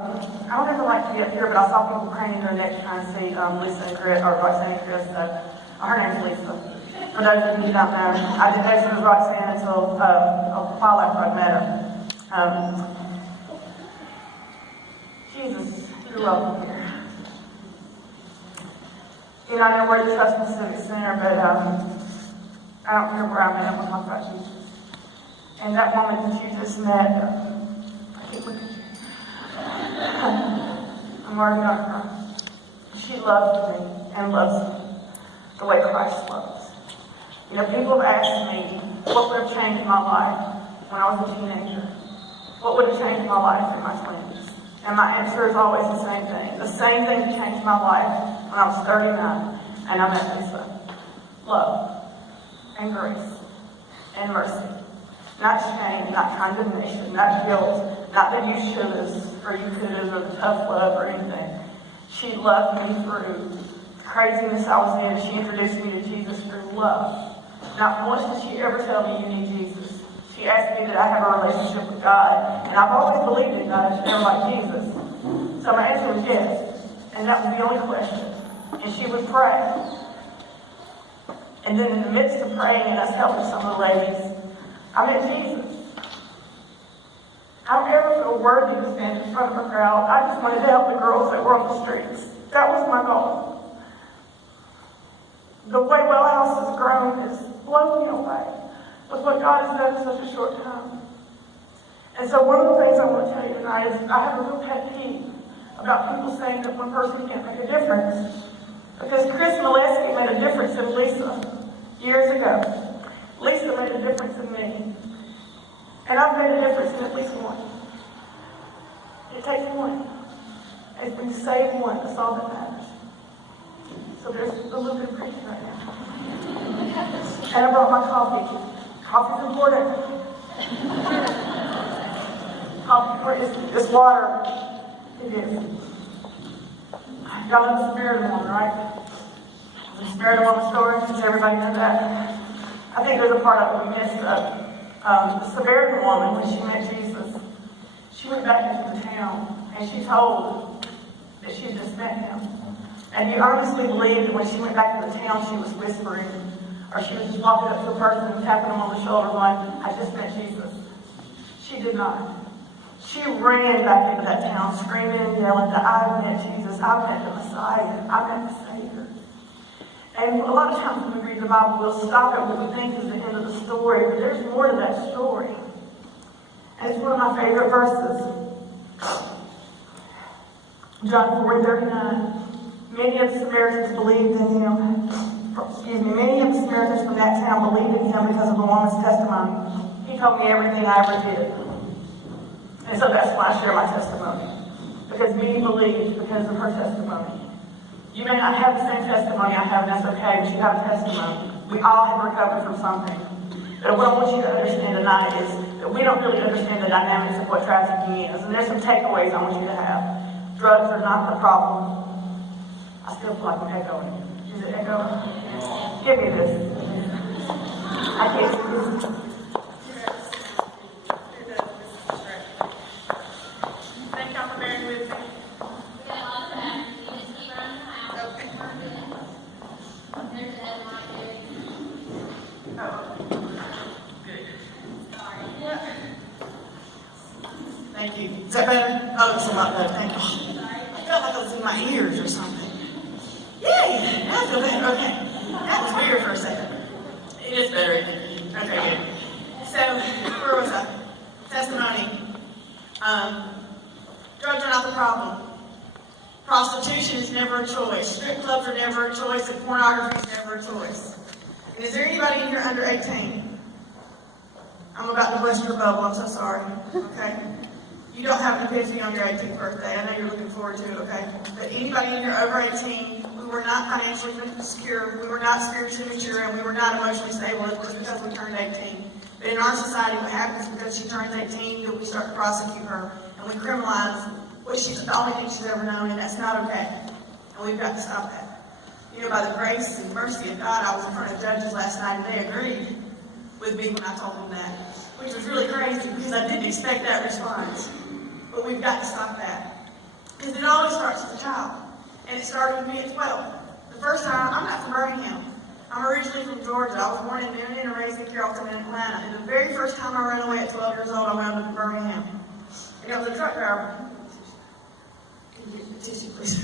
I don't ever like to get here, but I saw people craning their necks trying to see Lisa and Chris, or Roxanne and Chris, so her name's Lisa. For those of you who don't know, I did dates with Roxanne until a while after I met her. Jesus, you're welcome here. You know, I know we're at the Trust Pacific Center, but I don't care where I'm at, I'm going to talk about Jesus. And that woman that you just met, I keep looking at you. I'm already on her. She loved me and loves me the way Christ loves. You know, people have asked me what would have changed my life when I was a teenager. What would have changed my life in my 20s? And my answer is always the same thing. The same thing that changed my life when I was 39 and I met Lisa. Love and grace and mercy. Not shame, not condemnation, not guilt, not that you should have or you could have or the tough love or anything. She loved me through the craziness I was in. She introduced me to Jesus through love. Not once did she ever tell me you need Jesus. She asked me that I have a relationship with God, and I've always believed in God. I should never like Jesus. So my answer was yes, and that was the only question. And she would pray. And then in the midst of praying and us helping some of the ladies, I met Jesus. I don't ever feel worthy to stand in front of a crowd. I just wanted to help the girls that were on the streets. That was my goal. The way Wellhouse has grown has blown me away with what God has done in such a short time. And so one of the things I want to tell you tonight is I have a real pet peeve about people saying that one person can't make a difference. Because Chris Molesky made a difference in Lisa years ago. Lisa made a difference in me. And I've made a difference in at least one. It takes one. And when you save one, that's all that matters. So there's a little bit of preaching right now. And I brought my coffee. Coffee's important. Coffee is water. It is. Y'all know the Samaritan woman, right? The Samaritan woman story. Does everybody know that? I think there's a part of it we missed. The Samaritan woman, when she met Jesus, she went back into the town and she told that she had just met him. And you honestly believe that when she went back to the town, she was whispering, or she was just walking up to a person and tapping them on the shoulder going, I just met Jesus. She did not. She ran back into that town screaming and yelling that I met Jesus, I met the Messiah, I met the Savior. And a lot of times when we read the Bible, we'll stop at what we think is the end of the story, but there's more to that story. And it's one of my favorite verses. John 4:39. Many of the Samaritans believed in him. Many of the Samaritans from that town believed in him because of the woman's testimony. He told me everything I ever did. And so that's why I share my testimony. Because many believed because of her testimony. You may not have the same testimony I have, and that's okay, but you have a testimony. We all have recovered from something. But what I want you to understand tonight is that we don't really understand the dynamics of what trafficking is. And there's some takeaways I want you to have. Drugs are not the problem. I still feel like I'm echoing. Is it echoing? Give me this. I can't see this. Thank y'all for bearing with me. Thank you. Is that better? Oh, it's a lot better. Thank you. I felt like I was in my ears or something. Yay! Now I feel better. Okay. That was weird for a second. It is better, isn't it? Okay, good. So, where was I? Testimony. Drugs are not the problem. Prostitution is never a choice. Strip clubs are never a choice, and pornography is never a choice. And is there anybody in here under 18? I'm about to bust your bubble. I'm so sorry. Okay? You don't have an epiphany on your 18th birthday. I know you're looking forward to it, okay? But anybody in here over 18, we were not financially secure, we were not spiritually mature, and we were not emotionally stable just because we turned 18. But in our society, what happens because she turns 18, that we start to prosecute her, and we criminalize what she's the only thing she's ever known, and that's not okay. And we've got to stop that. You know, by the grace and mercy of God, I was in front of judges last night, and they agreed with me when I told them that, which was really crazy because I didn't expect that response. But we've got to stop that. And it started with me at 12. The first time, I'm not from Birmingham. I'm originally from Georgia. I was born in Newnan and raised in Carrollton in Atlanta. And the very first time I ran away at 12 years old, I wound up in Birmingham. And it was a truck driver. Can you get the tissue, please?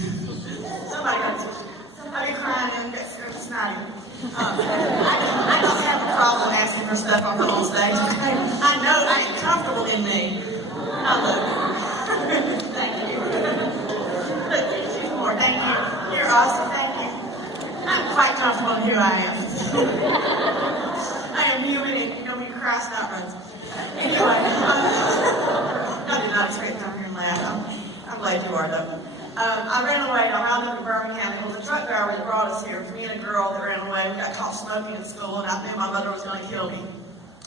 Somebody got a tissue. I've been crying and got snotty. I don't have a problem asking for stuff on stage. I know I ain't comfortable in me. Thank you. Look, she's more. Thank you. You're awesome. Thank you. I'm quite comfortable in who I am. I am human and you know me, Christ not runs. Anyway, I did not expect to come here and laugh. I'm glad you are though. I ran away. I wound up in Birmingham. It was a truck driver that brought us here. It was me and a girl that ran away. We got caught smoking in school, and I knew my mother was going to kill me.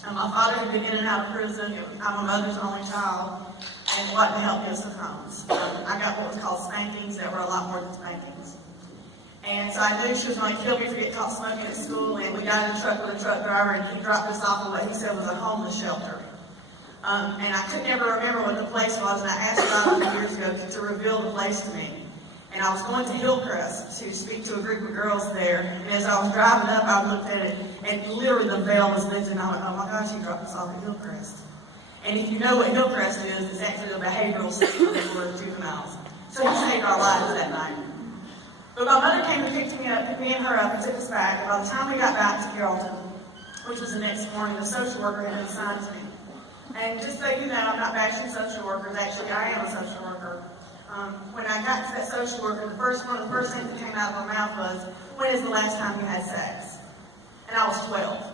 My father had been in and out of prison. I'm my mother's only child, and wanted to help me with some homes. I got what was called spankings that were a lot more than spankings. And so I knew she was going to kill me for getting caught smoking at school, and we got in the truck with a truck driver, and he dropped us off at what he said was a homeless shelter. And I could never remember what the place was, and I asked God a few years ago to reveal the place to me. And I was going to Hillcrest to speak to a group of girls there, and as I was driving up, I looked at it, and literally the veil was lifted, and I went, oh my gosh, he dropped us off at Hillcrest. And if you know what Hillcrest is, it's actually a behavioral center for juveniles. So he saved our lives that night. But my mother came and picked me and her up, and took us back. And by the time we got back to Carrollton, which was the next morning, the social worker had been assigned to me. And just so you know, I'm not bashing social workers. Actually, I am a social worker. When I got to that social worker, one of the first things that came out of her mouth was, when is the last time you had sex? And I was 12.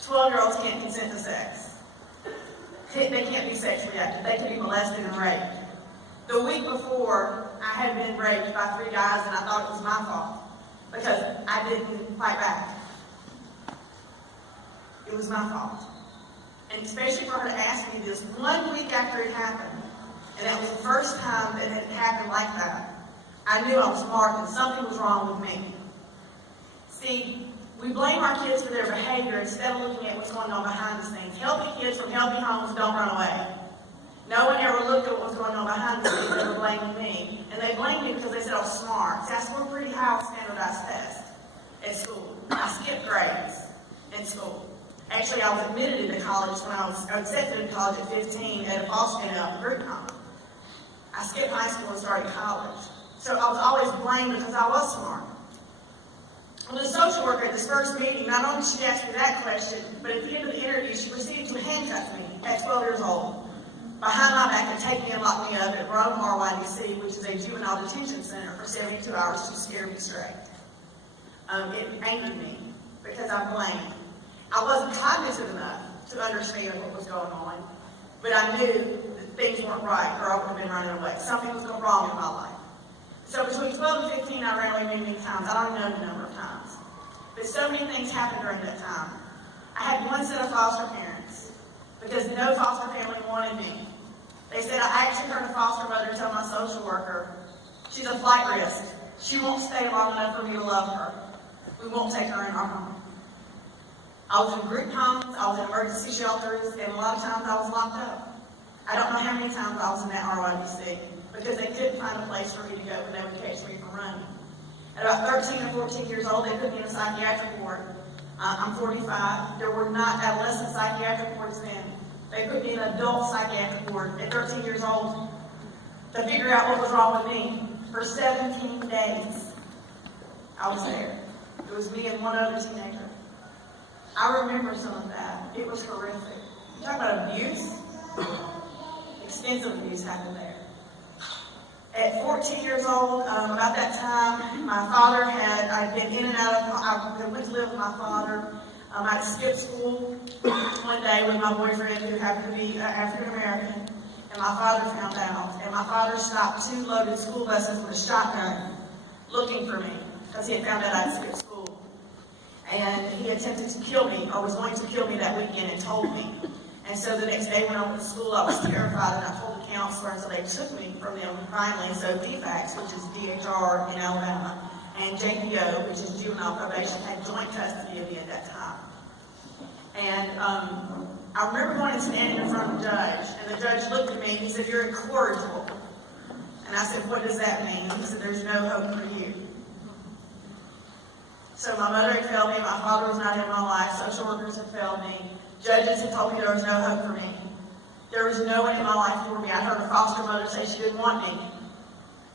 12-year-olds can't consent to sex. They can't be sexually active. They can be molested and raped. The week before, I had been raped by 3 guys, and I thought it was my fault because I didn't fight back. It was my fault. And especially for her to ask me this 1 week after it happened, and that was the first time that it had happened like that, I knew I was marked and something was wrong with me. See, we blame our kids for their behavior instead of looking at what's going on behind the scenes. Healthy kids from healthy homes don't run away. No one ever looked at what was going on behind the scenes. They were blaming me. And they blamed me because they said I was smart. See, I scored pretty high on standardized tests at school. I skipped grades in school. Actually, I was admitted into college when I was accepted in college at 15 at a group home. I skipped high school and started college. So I was always blamed because I was smart. Well, the social worker at this first meeting, not only did she ask me that question, but at the end of the interview, she proceeded to handcuff me at 12 years old, behind my back, and take me and lock me up at Rome RYDC, which is a juvenile detention center, for 72 hours to scare me straight. It angered me because I blamed. I wasn't cognizant enough to understand what was going on, but I knew that things weren't right or I would have been running away. Something was going wrong in my life. So between 12 and 15, I ran away many, many times. I don't even know the number of times. But so many things happened during that time. I had one set of foster parents because no foster family wanted me. They said, I actually heard a foster mother tell my social worker, she's a flight risk. She won't stay long enough for me to love her. We won't take her in our home. I was in group homes, I was in emergency shelters, and a lot of times I was locked up. I don't know how many times I was in that RYDC because they couldn't find a place for me to go when they would catch me from running. At about 13 or 14 years old, they put me in a psychiatric ward. I'm 45. There were not adolescent psychiatric wards then. They put me in an adult psychiatric ward at 13 years old to figure out what was wrong with me. For 17 days, I was there. It was me and one other teenager. I remember some of that. It was horrific. You talk about abuse? Extensive abuse happened there. At 14 years old, about that time, my father I'd been in and out of, I went to live with my father. I'd skipped school one day with my boyfriend who happened to be African American, and my father found out. And my father stopped 2 loaded school buses with a shotgun looking for me because he had found out I'd skipped school. And he attempted to kill me, or was going to kill me that weekend, and told me. And so the next day when I went to school, I was terrified, and I told the counselor, and so they took me from them finally. So DFACS, which is DHR in Alabama, and JPO, which is juvenile probation, had joint custody of me at that time. And I remember going and standing in front of the judge, and the judge looked at me and he said, "You're incorrigible." And I said, what does that mean? And he said, there's no hope for you. So my mother had failed me, my father was not in my life, social workers had failed me, judges had told me there was no hope for me. There was no one in my life for me. I heard a foster mother say she didn't want me.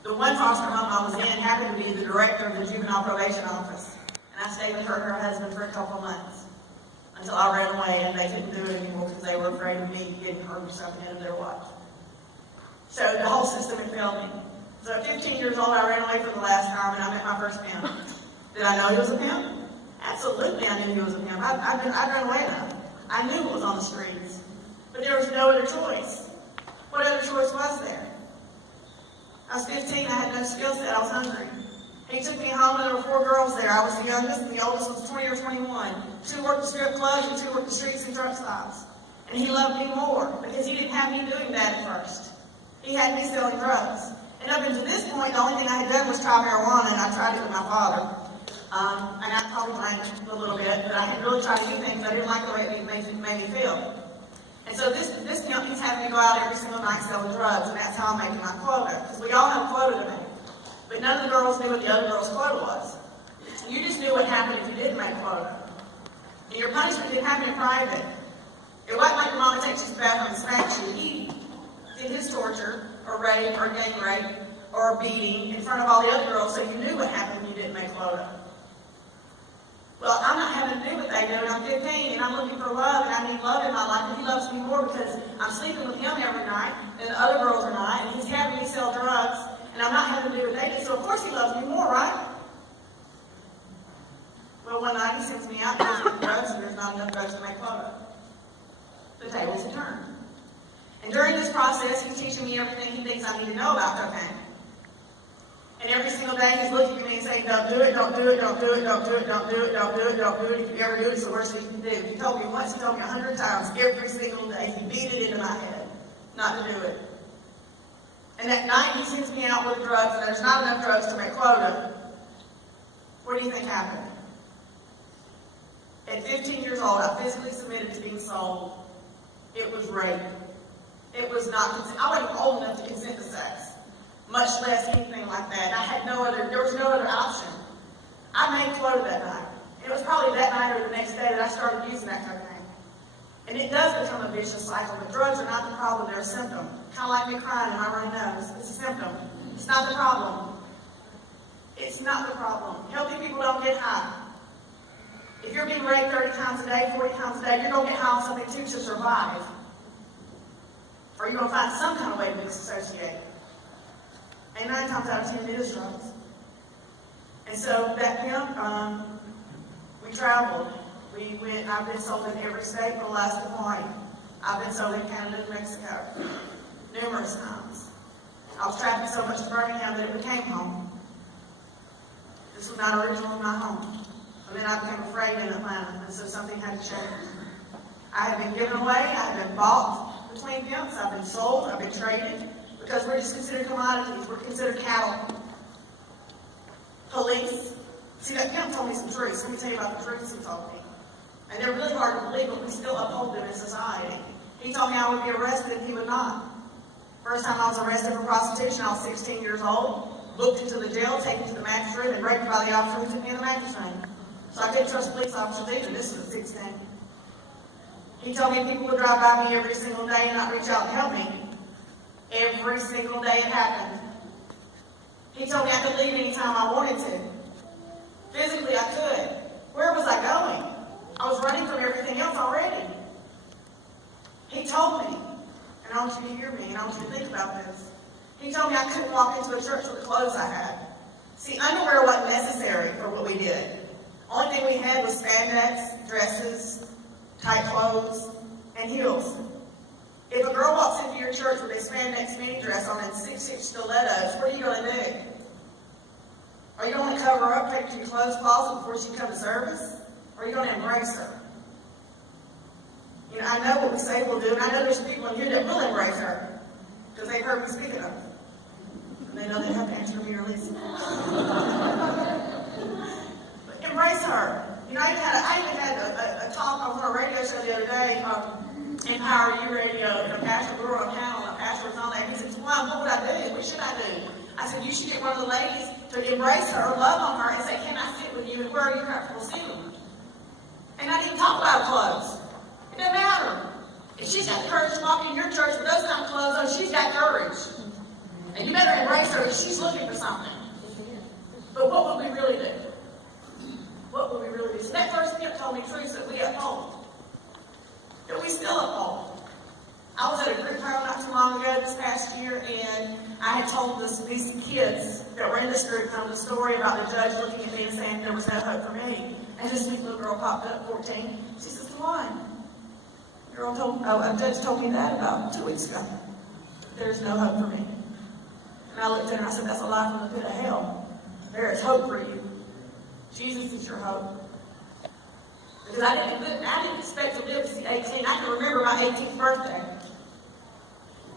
The one foster home I was in happened to be the director of the juvenile probation office. And I stayed with her and her husband for a couple of months until I ran away and they couldn't do it anymore because they were afraid of me getting hurt or something into their life. So the whole system had failed me. So at 15 years old, I ran away for the last time and I met my first pimp. Did I know he was a pimp? Absolutely, I knew he was a pimp. I'd run away enough. I knew what was on the streets. But there was no other choice. What other choice was there? I was 15, I had no skill set, I was hungry. He took me home and there were 4 girls there. I was the youngest and the oldest was 20 or 21. 2 worked the strip clubs and 2 worked the streets and truck stops. And he loved me more because he didn't have me doing that at first. He had me selling drugs. And up until this point, the only thing I had done was try marijuana, and I tried it with my father. And I probably drank a little bit, but I had really tried to do things I didn't like the way it made me feel. And so this pimp, he's having me go out every single night selling drugs, and that's how I'm making my quota. Because we all have a quota to make. But none of the girls knew what the other girls' quota was. You just knew what happened if you didn't make quota. And your punishment didn't happen in private. It wasn't like your mama takes you to the bathroom and spanks you. He did his torture, or rape, or gang rape, or beating in front of all the other girls, so you knew what happened when you didn't make quota. Well, I'm not having to do what they do, and I'm 15, and I'm looking for love, and I need love in my life, and he loves me more because I'm sleeping with him every night, and the other girls are not, and he's having me sell drugs, and I'm not having to do what they do, so of course he loves me more, right? Well, one night he sends me out, and there's drugs, and there's not enough drugs to make quota. The tables have turned. And during this process, he's teaching me everything he thinks I need to know about cocaine. And every single day he's looking at me and saying, don't do it, don't do it, don't do it, don't do it, don't do it, don't do it, don't do it. If you ever do it, it's the worst thing you can do. He told me once, he told me 100 times, every single day. He beat it into my head not to do it. And that night he sends me out with drugs, and there's not enough drugs to make quota. What do you think happened? At 15 years old, I physically submitted to being sold. It was rape. It was not, I wasn't old enough to consent to sex, much less anything like that. I had there was no other option. I made quota that night. It was probably that night or the next day that I started using that cocaine. And it does become a vicious cycle, but drugs are not the problem, they're a symptom. Kind of like me crying in my runny nose. It's a symptom. It's not the problem. It's not the problem. Healthy people don't get high. If you're being raped 30 times a day, 40 times a day, you're going to get high on something too to survive. Or you're going to find some kind of way to disassociate. And 9 times out of 10, it is drugs. And so that pimp, we traveled. We went, I've been sold in every state for Alaska and Hawaii. I've been sold in Canada and Mexico numerous times. I was trafficked so much to Birmingham that it became home. This was not originally my home. And then I became afraid in Atlanta, and so something had to change. I have been given away, I have been bought between pimps, I've been sold, I've been traded, because we're just considered commodities, we're considered cattle. Police. See, that pimp told me some truths. Let me tell you about the truths he told me. And they're really hard to believe, but we still uphold them in society. He told me I would be arrested, and he would not. First time I was arrested for prostitution, I was 16 years old, booked into the jail, taken to the mattress room, and raped by the officer who took me in the mattress room. So I couldn't trust police officers either. This was at 16. He told me people would drive by me every single day and not reach out and help me. Every single day it happened. He told me I could leave anytime I wanted to. Physically, I could. Where was I going? I was running from everything else already. He told me, and I want you to hear me, and I want you to think about this. He told me I couldn't walk into a church with the clothes I had. See, underwear wasn't necessary for what we did. Only thing we had was spandex, dresses, tight clothes, and heels. If a girl walks into your church with a spandex mini dress on and 6-inch stilettos, what are you going to do? Are you going to cover her up, take her to your clothes closet before she comes to service? Or are you going to embrace her? You know, I know what we say we'll do, and I know there's people in here that will embrace her, because they've heard me speak of them. And they know they have to answer me or Lisa. But embrace her. You know, I even had a talk on a radio show the other day, Empower You Radio, and a pastor, we were on a panel, and a pastor was on there, and he said, well, what would I do? What should I do? she get one of the ladies to embrace her or love on her and say, can I sit with you and where are your comfortable sitting? And not even talk about clothes. It doesn't matter. If she's got the courage to walk in your church with those kind of clothes on, she's got courage. And you better embrace her if she's looking for something. But what would we really do? What would we really do? So that first gift told me truths that we uphold. That we still uphold. I was at a group home not too long ago this past year, and I had told these kids that were in this group home the story about the judge looking at me and saying there was no hope for me. And this sweet little girl popped up, 14. She says, Tajuan, a judge told me that about 2 weeks ago. There's no hope for me. And I looked at her and I said, that's a lie from the pit of hell. There is hope for you. Jesus is your hope. Because I didn't expect to live to see 18. I can remember my 18th birthday.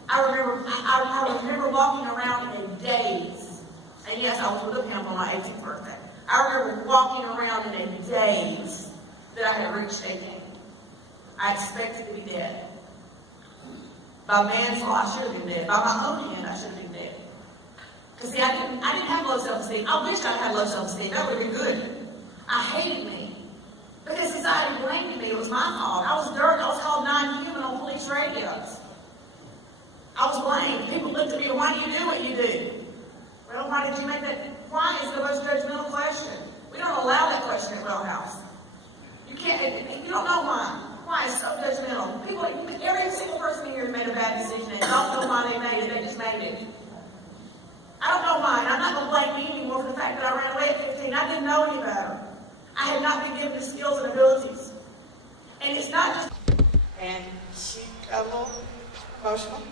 I remember walking around in a daze. And yes, I was with a pimp on my 18th birthday. I remember walking around in a daze that I had reached 18. I expected to be dead. By man's law, I should have been dead. By my own hand, I should have been dead. Because see, I didn't have low self-esteem. I wish I had low self-esteem. That would have been good. I hated me. Because society blamed me. It was my fault. I was dirt. I was called non-human on police radios. I was blamed. People looked at me, why do you do what you do? Well, why did you make that? Why is the most judgmental question? We don't allow that question at Well House. You can't, you don't know why. Why is so judgmental? People, every single person in here has made a bad decision and don't know why they made it. They just made it. I don't know why. And I'm not going to blame me anymore for the fact that I ran away at 15. I didn't know any better. I had not been given the skills and abilities. And it's not just... And she got a little emotional.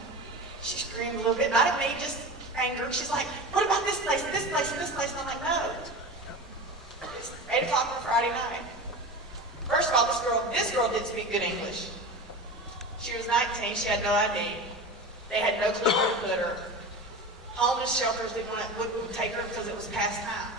She screamed a little bit, not at me, just anger. She's like, what about this place, and this place, and this place? And I'm like, no. It's 8 o'clock on Friday night. First of all, this girl didn't speak good English. She was 19, she had no ID. They had no clue where to put her. Homeless shelters wouldn't take her because it was past time.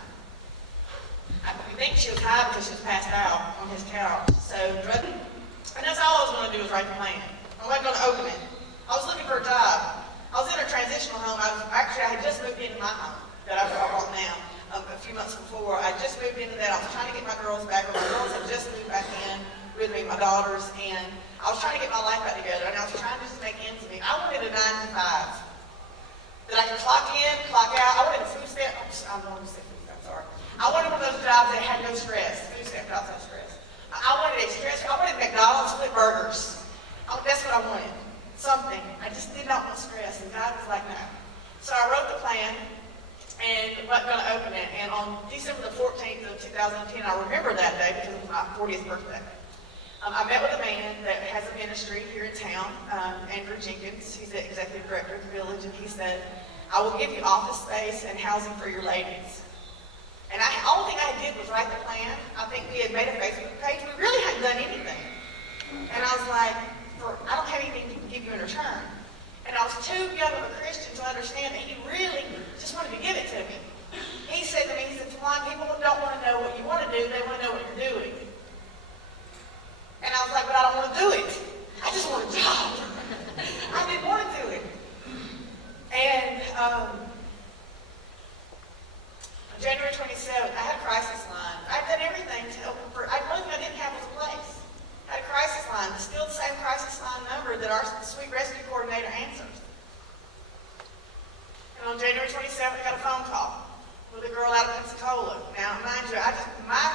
We think she was high because she was passed out on his couch. And that's all I was going to do was write the plan. I wasn't going to open it. I was looking for a job. I was in a transitional home. I had just moved into my home that I bought now a few months before. I just moved into that. I was trying to get my girls back. My girls had just moved back in with me, my daughters, and I was trying to get my life back together. And I was trying to just make ends meet. I wanted a 9 to 5 that I could clock in, clock out. I wanted a food stamp. I'm sorry. I wanted one of those jobs that had no stress. Food stamp jobs, no stress. I wanted I wanted McDonald's split burgers. That's what I wanted. Something. I just did not want stress, and God was like, no. So I wrote the plan and wasn't going to open it. And on December the 14th of 2010, I remember that day because it was my 40th birthday. I met with a man that has a ministry here in town, Andrew Jenkins. He's the executive director of the village, and he said, I will give you office space and housing for your ladies. And the only thing I did was write the plan. I think we had made a Facebook page. We really hadn't done anything. And I was like, I don't have anything to give you in return. And I was too young of a Christian to understand that he really just wanted to give it to me. He said to me, he said, Tajuan, people don't want to know what you want to do, they want to know what you're doing. And I was like, but I don't want to do it. I just want a job. I didn't want to do it. And on January 27th, I had a crisis line. I'd done everything to help them. The only thing I didn't have was a place. I had a crisis line. It's still the same crisis line number that our Sweet Rescue Coordinator answers. And on January 27th, I got a phone call with a girl out of Pensacola. Now, mind you, my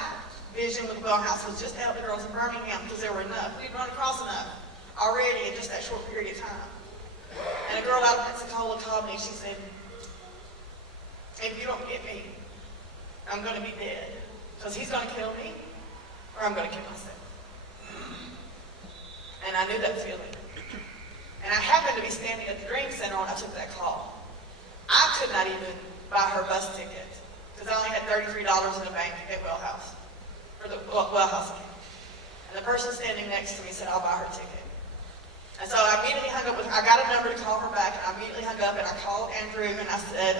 vision with the Well House was just to help the girls in Birmingham because there were enough. We'd run across enough already in just that short period of time. And a girl out of Pensacola called me and she said, if you don't get me, I'm going to be dead. Because he's going to kill me or I'm going to kill myself. And I knew that feeling. And I happened to be standing at the Dream Center when I took that call. I could not even buy her bus ticket because I only had $33 in the bank at Well House, or the Well House account. And the person standing next to me said, I'll buy her ticket. And so I immediately hung up I got a number to call her back, and I immediately hung up and I called Andrew and I said,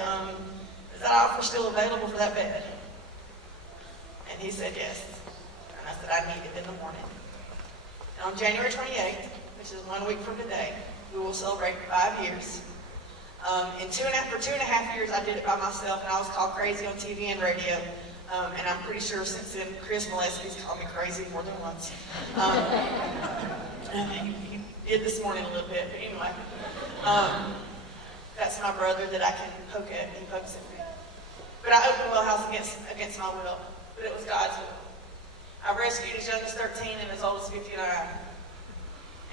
is that offer still available for that bed? And he said, yes. And I said, I need it in the morning. And on January 28th, which is 1 week from today, we will celebrate 5 years. For 2.5 years, I did it by myself, and I was called crazy on TV and radio. And I'm pretty sure since then, Chris Molesky's called me crazy more than once. He did this morning a little bit, but anyway. That's my brother that I can poke at. He pokes at me. But I opened the well house against my will, but it was God's will. I rescued as young as 13 and as old as 59.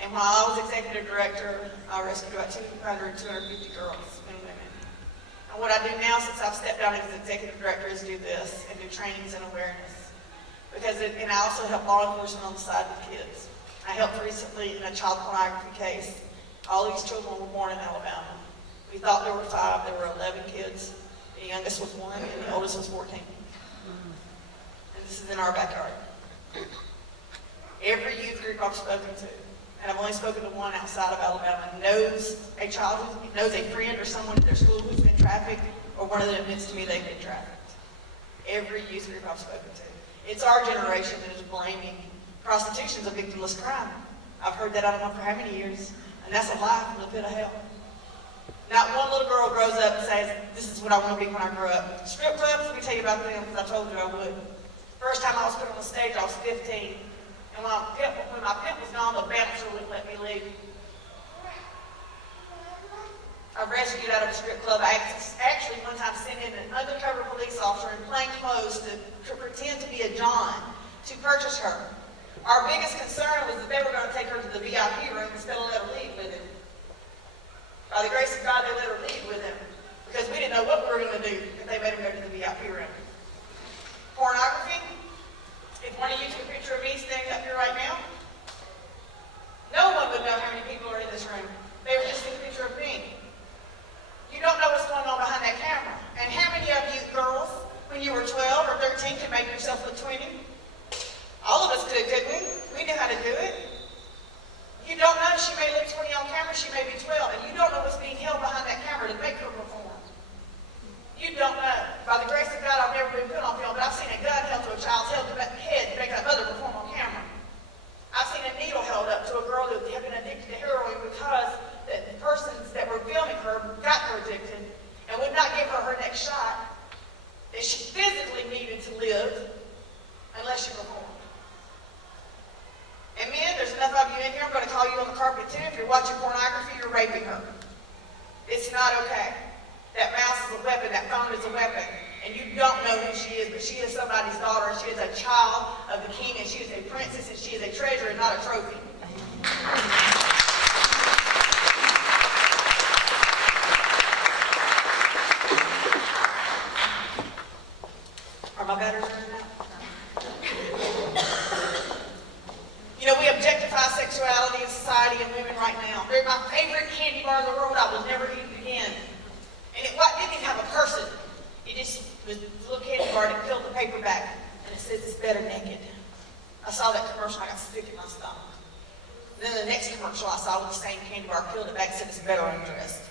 And while I was executive director, I rescued about 250 girls and women. And what I do now, since I've stepped down as executive director, is do this and do trainings and awareness. And I also help law enforcement on the side with kids. I helped recently in a child pornography case. All these children were born in Alabama. We thought there were 5, there were 11 kids. The youngest was 1 and the oldest was 14. And this is in our backyard. Every youth group I've spoken to, and I've only spoken to one outside of Alabama, knows a child, knows a friend or someone at their school who's been trafficked, or one of them admits to me they've been trafficked. Every youth group I've spoken to. It's our generation that is blaming prostitution as a victimless crime. I've heard that I don't know for how many years, and that's a lie from the pit of hell. Not one little girl grows up and says, this is what I want to be when I grow up. Strip clubs, let me tell you about them, because I told you I would. First time I was put on the stage, I was 15. And when my pimp was gone, the bouncer wouldn't let me leave. I rescued out of a strip club. I actually one time sent in an undercover police officer in plain clothes to pretend to be a John to purchase her. Our biggest concern was that they were going to take her to the VIP room instead of let her leave with him. By the grace of God, they let her leave with him because we didn't know what we were going to do if they made her go to the VIP room. Pornography. If one of you took a picture of me standing up here right now, no one would know how many people are in this room. They would just see a picture of me. You don't know what's going on behind that camera. And how many of you girls, when you were 12 or 13, could make yourself look 20? All of us could, couldn't we? We knew how to do it. You don't know she may look 20 on camera, she may be 12, and you don't know what's being held behind that camera to make her perform. You don't know. By the grace of God, I've never been put on film, but I've seen a gun held to a child's head to make that mother perform on camera. I've seen a needle held up to a girl who had been addicted to heroin because the persons that were filming her got her addicted and would not give her her next shot that she physically needed to live unless she performed. And men, there's enough of you in here, I'm going to call you on the carpet too. If you're watching pornography, you're raping her. It's not okay. That mouse is a weapon, that phone is a weapon. And you don't know who she is, but she is somebody's daughter. She is a child of the king, and she is a princess, and she is a treasure and not a trophy. Are my batteries running out? You know, we objectify sexuality in society and women right now. They're my favorite candy bar in the world. I will never eat it again. And it didn't even have a person. It just was a little candy bar that filled the paper back. And it says it's better naked. I saw that commercial, I got sick in my stomach. And then the next commercial I saw with the same candy bar peeled it back and said it's better undressed.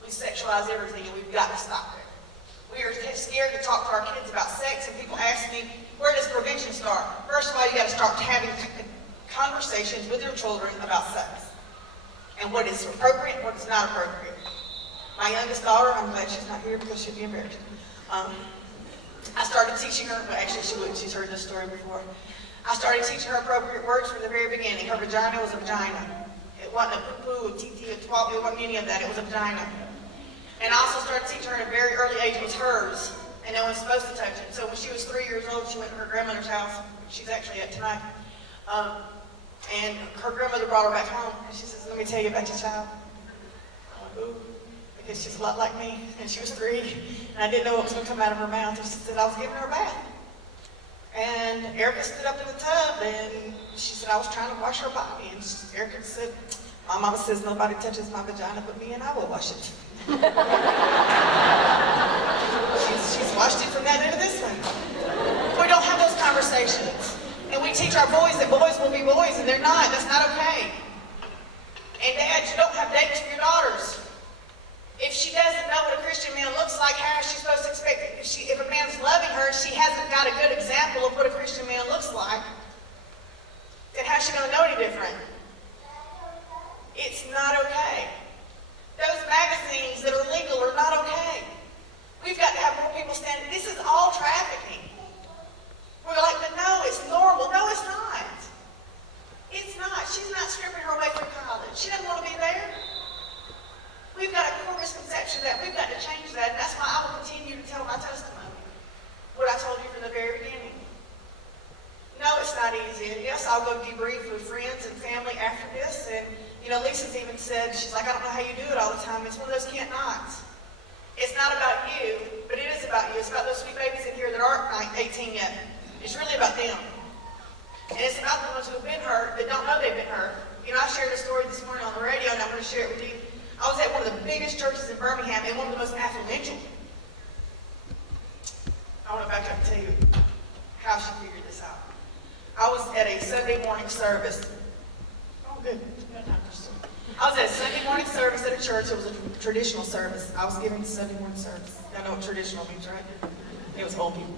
We sexualize everything and we've got to stop it. We are scared to talk to our kids about sex, and people ask me, where does prevention start? First of all, you got to start having conversations with your children about sex. And what is appropriate and what is not appropriate. My youngest daughter, I'm glad she's not here because she'd be embarrassed. I started teaching her, well actually she wouldn't, she's heard this story before. I started teaching her appropriate words from the very beginning. Her vagina was a vagina. It wasn't a poo-poo, a TT, a twab, it wasn't any of that, it was a vagina. And I also started teaching her at a very early age it was hers, and no one's supposed to touch it. So when she was 3 years old, she went to her grandmother's house, which she's actually at tonight. And her grandmother brought her back home, and she says, let me tell you about your child. I went, ooh. Because she's a lot like me, and she was 3, and I didn't know what was going to come out of her mouth. And she said, I was giving her a bath. And Erica stood up in the tub, and she said, I was trying to wash her body. And Erica said, my mama says nobody touches my vagina but me, and I will wash it. she's washed it from that into this one. We don't have those conversations. And we teach our boys that boys will be boys, and they're not. That's not okay. And dads, you don't have dates for your daughters. If she doesn't know what a Christian man looks like, how is she supposed to expect it? If a man's loving her, she hasn't got a good example of what a Christian man looks like, then how's she going to know any different? It's not okay. Those magazines that are legal are not okay. We've got to have more people standing. This is all trafficking. We're like, but no, it's normal. No, it's not. It's not. She's not stripping her away from college. She doesn't want to be there. We've got a core misconception that we've got to change that, and that's why I will continue to tell my testimony. What I told you from the very beginning. No, it's not easy. And yes, I'll go debrief with friends and family after this. And, you know, Lisa's even said, she's like, I don't know how you do it all the time. It's one of those can't nots. It's not about you, but it is about you. It's about those sweet babies in here that aren't 18 yet. It's really about them. And it's about the ones who have been hurt that don't know they've been hurt. You know, I shared a story this morning on the radio, and I'm going to share it with you. I was at one of the biggest churches in Birmingham and one of the most affluential. I want to back up and tell you how she figured this out. I was at a Sunday morning service. Oh, good. I was at a Sunday morning service at a church. It was a traditional service. I was giving the Sunday morning service. Y'all know what traditional means, right? It was old people.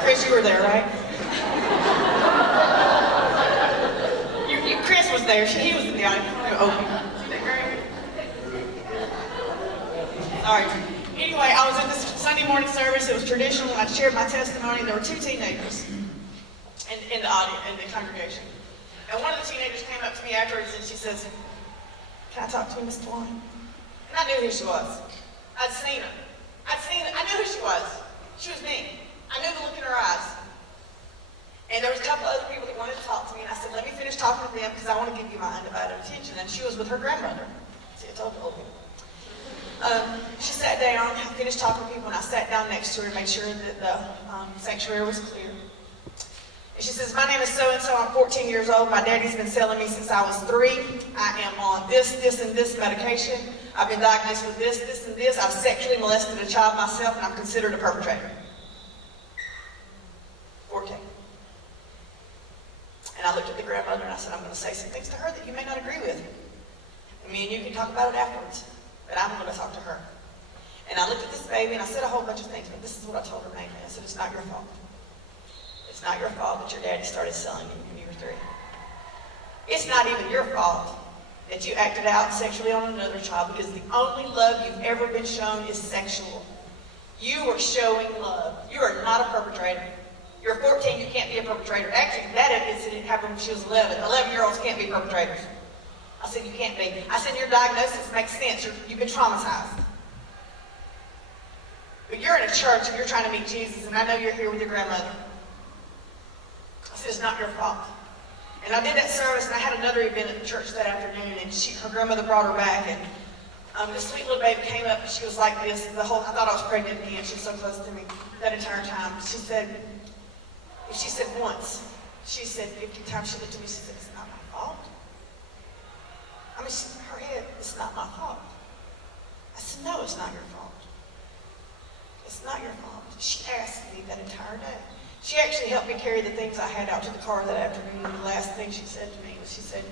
Chris, you were there, right? Chris was there. He was in the audience. Old people. All right. Anyway, I was in this Sunday morning service. It was traditional. I shared my testimony. There were 2 teenagers in the audience, in the congregation. And one of the teenagers came up to me afterwards and she says, "Can I talk to you, Miss Tajuan?" And I knew who she was. I'd seen her. I knew who she was. She was me. I knew the look in her eyes. And there was a couple other people that wanted to talk to me, and I said, let me finish talking to them because I want to give you my undivided attention. And she was with her grandmother. See, I told you old people. She sat down, I finished talking to people, and I sat down next to her to make sure that the sanctuary was clear. And she says, "My name is so-and-so, I'm 14 years old. My daddy's been selling me since I was 3. I am on this, and this medication. I've been diagnosed with this, and this. I've sexually molested a child myself, and I'm considered a perpetrator." 14. And I looked at the grandmother and I said, "I'm going to say some things to her that you may not agree with. And me and you can talk about it afterwards. But I'm going to talk to her." And I looked at this baby and I said a whole bunch of things, but this is what I told her mainly. I said, "It's not your fault. It's not your fault that your daddy started selling you when you were 3. It's not even your fault that you acted out sexually on another child, because the only love you've ever been shown is sexual. You were showing love. You are not a perpetrator. You're 14, you can't be a perpetrator." Actually, that incident happened when she was 11. 11-year-olds can't be perpetrators. I said, "You can't be." I said, "Your diagnosis makes sense. You've been traumatized. But you're in a church and you're trying to meet Jesus, and I know you're here with your grandmother." I said, "It's not your fault." And I did that service, and I had another event at the church that afternoon, and her grandmother brought her back, and this sweet little baby came up, and she was like this. I thought I was pregnant again. She was so close to me that entire time. She said once, she said 50 times, she looked at me, she said, "It's not my fault." I mean, her head, "It's not my fault." I said, "No, it's not your fault. It's not your fault." She asked me that entire day. She actually helped me carry the things I had out to the car that afternoon, and the last thing she said to me was, she said,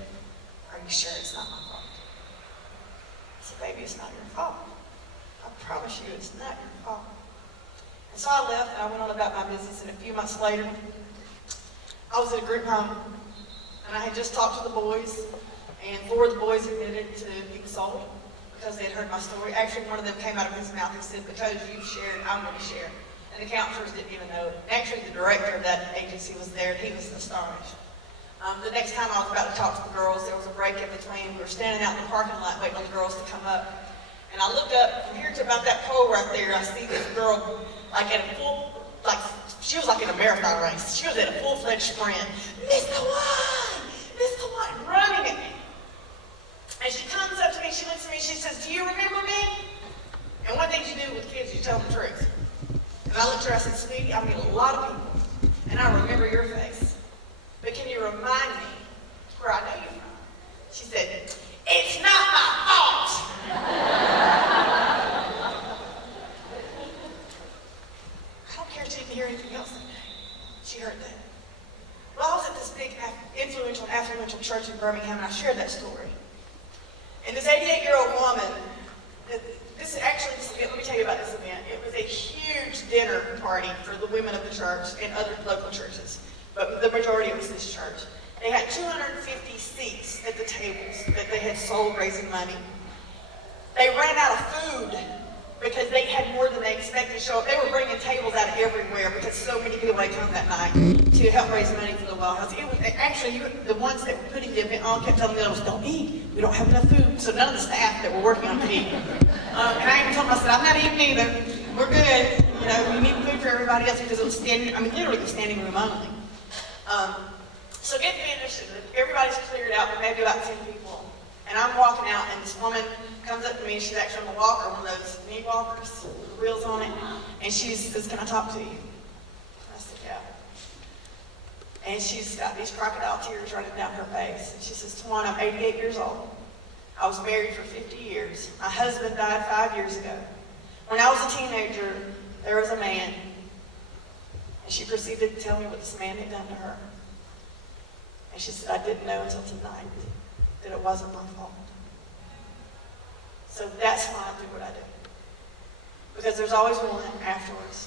"Are you sure it's not my fault?" I said, "Baby, it's not your fault. I promise you it's not your fault." And so I left and I went on about my business, and a few months later, I was at a group home, and I had just talked to the boys, and 4 of the boys admitted to being sold because they had heard my story. Actually, one of them came out of his mouth and said, "Because you shared, I'm going to share." And the counselors didn't even know it. Actually, the director of that agency was there, and he was astonished. The next time I was about to talk to the girls, there was a break in between. We were standing out in the parking lot waiting on the girls to come up. And I looked up from here to about that pole right there. I see this girl she was like in a marathon race. She was in a full-fledged sprint. "Miss Tajuan, running at me." And she comes up to me, she looks at me, she says, "Do you remember me?" And one thing you do with kids, you tell them the truth. And I looked at her, I said, "Sweetie, I meet a lot of people, and I remember your face. But can you remind me where I know you from?" She said, "It's not my fault." I don't care if she didn't hear anything else that day. She heard that. Well, I was at this big influential and affluential church in Birmingham, and I shared that story. And this 88-year-old woman, let me tell you about this event. It was a huge dinner party for the women of the church and other local churches, but the majority was this church. They had 250 seats at the tables that they had sold raising money. They ran out of food because they had more than they expected to show up. They were bringing tables out of everywhere because so many people had come that night to help raise money for the well house. It was actually the ones that were putting the event on kept telling the others, "Don't eat. We don't have enough food." So none of the staff that were working on it could eat. And I even told them, I said, "I'm not eating either. We're good. You know, we need food for everybody else," because it was standing. I mean, literally, it was standing room only. So get finished, and everybody's cleared out, but maybe about 10 people. And I'm walking out, and this woman comes up to me, and she's actually on a walker, one of those knee walkers with wheels on it, and she says, "Can I talk to you?" I said, "Yeah." And she's got these crocodile tears running down her face. And she says, "Tajuan, I'm 88 years old. I was married for 50 years. My husband died 5 years ago. When I was a teenager, there was a man," and she proceeded to tell me what this man had done to her. And she said, "I didn't know until tonight that it wasn't my fault." So that's why I do what I do. Because there's always one afterwards.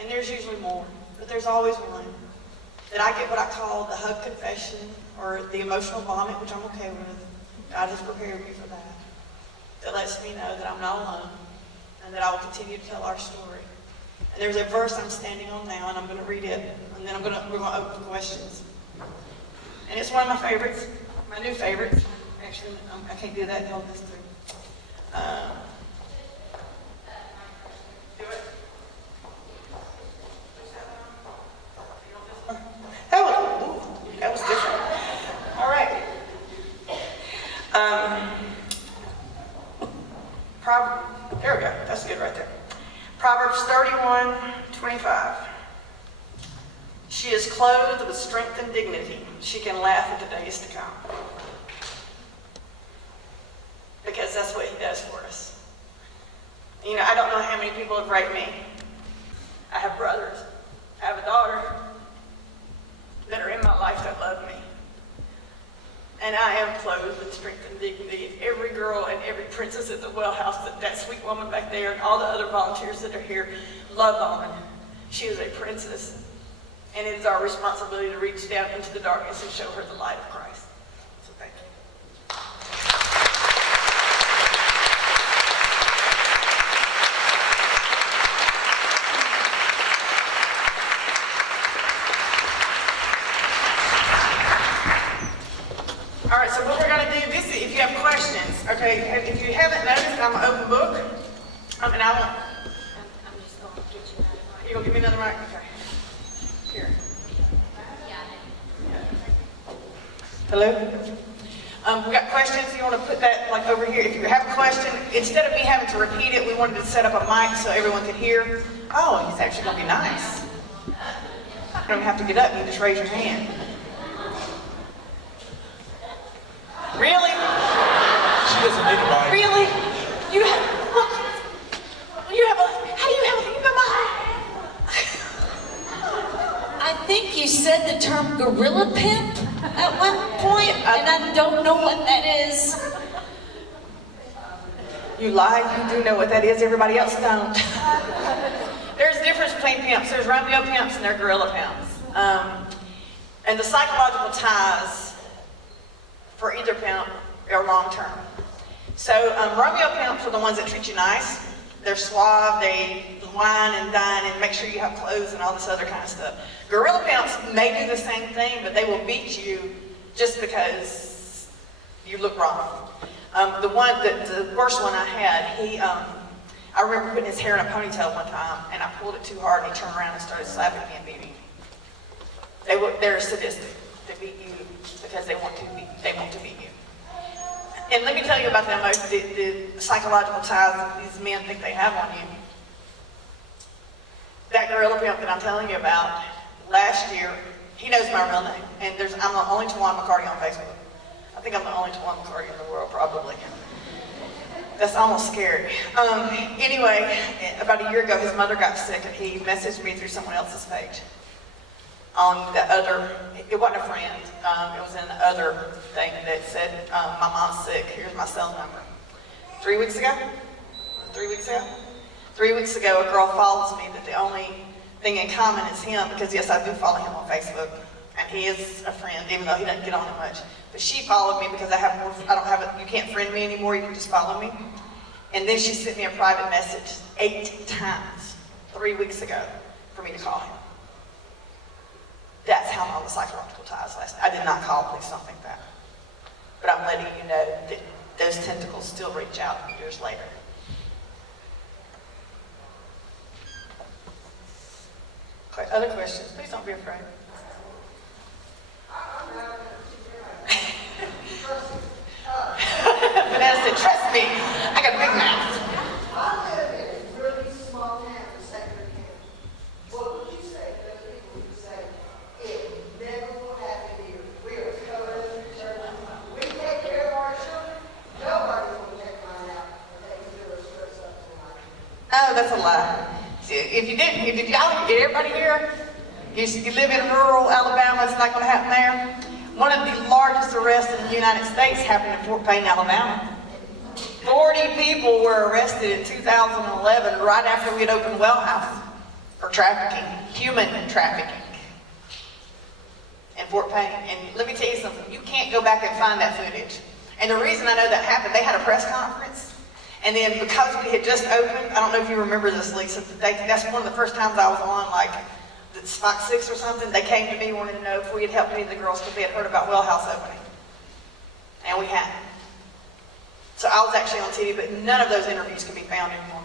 And there's usually more, but there's always one that I get what I call the hug confession or the emotional vomit, which I'm okay with. God has prepared me for that. That lets me know that I'm not alone and that I will continue to tell our story. And there's a verse I'm standing on now, and I'm going to read it, and then we're going to open for questions. And it's one of my favorites, my new favorites. Actually, I can't do that and hold this through. Do it. That was different. All right. There we go. That's good right there. Proverbs 31:25. She is clothed with strength and dignity. She can laugh at the days to come. Because that's what he does for us. You know, I don't know how many people have raped me. I have brothers. I have a daughter that are in my life that love me. And I am clothed with strength and dignity. Every girl and every princess at the well house, that sweet woman back there, and all the other volunteers that are here, love Dawn. She is a princess. And it is our responsibility to reach down into the darkness and show her the light of Christ. So thank you. All right, so what we're going to do, this, if you have questions, okay, if you haven't noticed, I'm an open book, and I won't. I'm just going to get you another mic. You going to give me another mic? Okay. Here. Hello? We got questions. You want to put that like over here? If you have a question, instead of me having to repeat it, we wanted to set up a mic so everyone could hear. Oh, he's actually going to be nice. You don't have to get up. You just raise your hand. Really? She doesn't need a mic. Really? You have a, how do you have a mic? I think you said the term gorilla pimp at one point, and I don't know what that is. You lie, you do know what that is, everybody else don't. There's a difference between pimps. There's Romeo pimps and there's gorilla pimps. And the psychological ties for either pimp are long-term. So Romeo pimps are the ones that treat you nice. They're suave, they wine and dine and make sure you have clothes and all this other kind of stuff. Gorilla pimps may do the same thing, but they will beat you just because you look wrong. The worst one I had, I remember putting his hair in a ponytail one time, and I pulled it too hard, and he turned around and started slapping me and beating me. They're sadistic. They beat you because they want to beat you. And let me tell you about the psychological ties that these men think they have on you. That gorilla pimp that I'm telling you about, last year, he knows my real name, and I'm the only Tajuan McCarty on Facebook. I think I'm the only Tajuan McCarty in the world, probably. That's almost scary. Anyway, about a year ago, his mother got sick, and he messaged me through someone else's page. On the other, it wasn't a friend, it was an other thing that said, my mom's sick, here's my cell number. 3 weeks ago, a girl follows me that the only thing in common is him, because yes, I do follow him on Facebook, and he is a friend, even though he doesn't get on it much. But she followed me because I don't have it, you can't friend me anymore, you can just follow me. And then she sent me a private message 8 times 3 weeks ago for me to call him. That's how long the psychological ties last. I did not call, please don't think that. But I'm letting you know that those tentacles still reach out years later. Other questions? Please don't be afraid. Vanessa, trust me, I got a big mouth. I live in a really small town in Sector County. What would you say to those people who say, it never will happen here? We are covered in church. We take care of our children. Nobody will take mine out and they can do us stress up tonight. Oh, that's a lie. If y'all get everybody here, you live in rural Alabama, it's not going to happen there. One of the largest arrests in the United States happened in Fort Payne, Alabama. 40 people were arrested in 2011, right after we had opened Well House for trafficking, human trafficking in Fort Payne. And let me tell you something, you can't go back and find that footage. And the reason I know that happened, they had a press conference. And then because we had just opened, I don't know if you remember this, Lisa, that's one of the first times I was on, like, the Spot 6 or something. They came to me wanting to know if we had helped any of the girls because they had heard about Well House opening. And we hadn't. So I was actually on TV, but none of those interviews can be found anymore.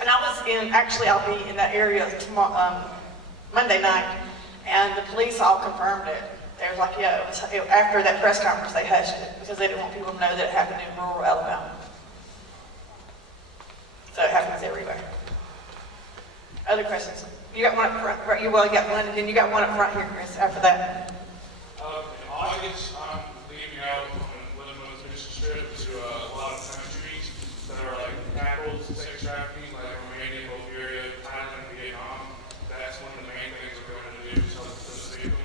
And I'll be in that area tomorrow, Monday night, and the police all confirmed it. They were like, yeah, after that press conference, they hushed it because they didn't want people to know that it happened in rural Alabama. So it happens everywhere. Other questions? You got one up front, right? You got one, and then you got one up front here, Chris, after that. In August, I'm leaving out on a limo mission trip to a lot of countries that are like capitals of sex trafficking, like Romania, Bulgaria, Thailand, Vietnam. That's one of the main things we're going to do, is help those victims.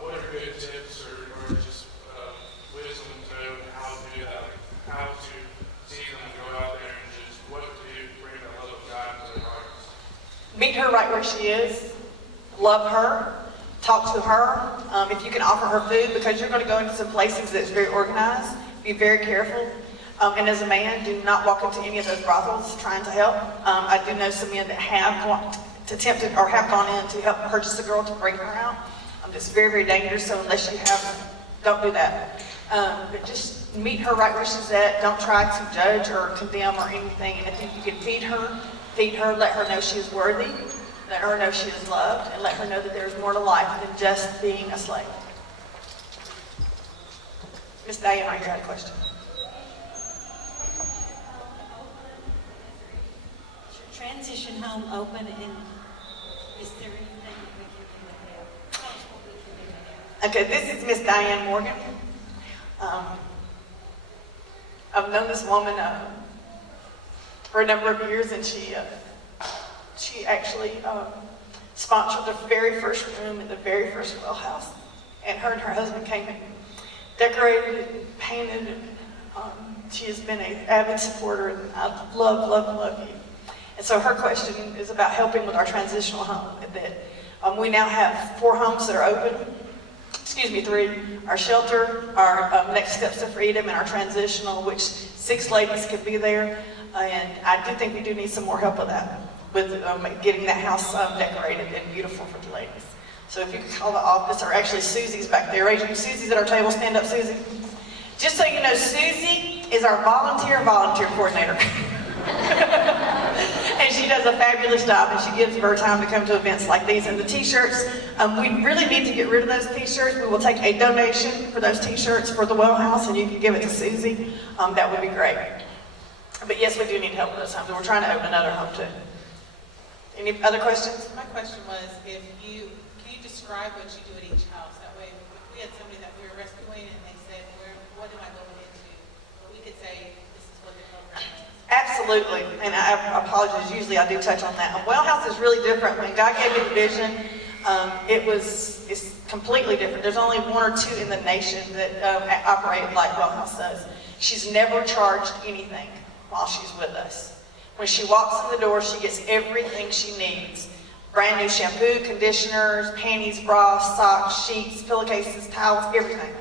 What are good tips or just wisdom to know how to do that, like how to see them go out there and just what to do to bring that love of God into their hearts? Meet her right where she is. Love her. Talk to her. If you can offer her food, because you're going to go into some places that's very organized. Be very careful. And as a man, do not walk into any of those brothels trying to help. I do know some men that have attempted or have gone in to help purchase a girl to bring her out. It's very, very dangerous, so unless you have, don't do that. But just meet her right where she's at. Don't try to judge or condemn or anything. And if you can feed her, let her know she is worthy, let her know she is loved, and let her know that there is more to life than just being a slave. Miss Diane right here had a question. Is your transition home open, and is there anything we can do with that? Tell us what we can do with that. Okay, this is Miss Diane Morgan. I've known this woman for a number of years, and she actually sponsored the very first room in the very first Well House. And her husband came and decorated and painted, and she has been an avid supporter, and I love, love, love you. And so her question is about helping with our transitional home. That we now have 4 homes that are open. 3. Our shelter, our Next Steps to Freedom, and our transitional, which 6 ladies could be there. And I do think we do need some more help with that, with getting that house decorated and beautiful for the ladies. So if you could call the office, or actually Susie's back there. Susie's at our table. Stand up, Susie. Just so you know, Susie is our volunteer coordinator. And she does a fabulous job, and she gives her time to come to events like these. And the t-shirts, we really need to get rid of those t-shirts. We will take a donation for those t-shirts for the Well House, and you can give it to Susie. That would be great. But yes, we do need help with those homes, and we're trying to open another home too. Any other questions? My question was, can you describe what you do at each house? That way, if we had somebody that we were rescuing and they said, what am I going into? But we could say, this is what the program is. Absolutely, and I apologize, usually I do touch on that. Well House is really different. When God gave me the vision, it's completely different. There's only 1 or 2 in the nation that operate like Well House does. She's never charged anything while she's with us. When she walks in the door, she gets everything she needs Brand new shampoo, conditioners, panties, bras, socks, sheets, pillowcases, towels, everything.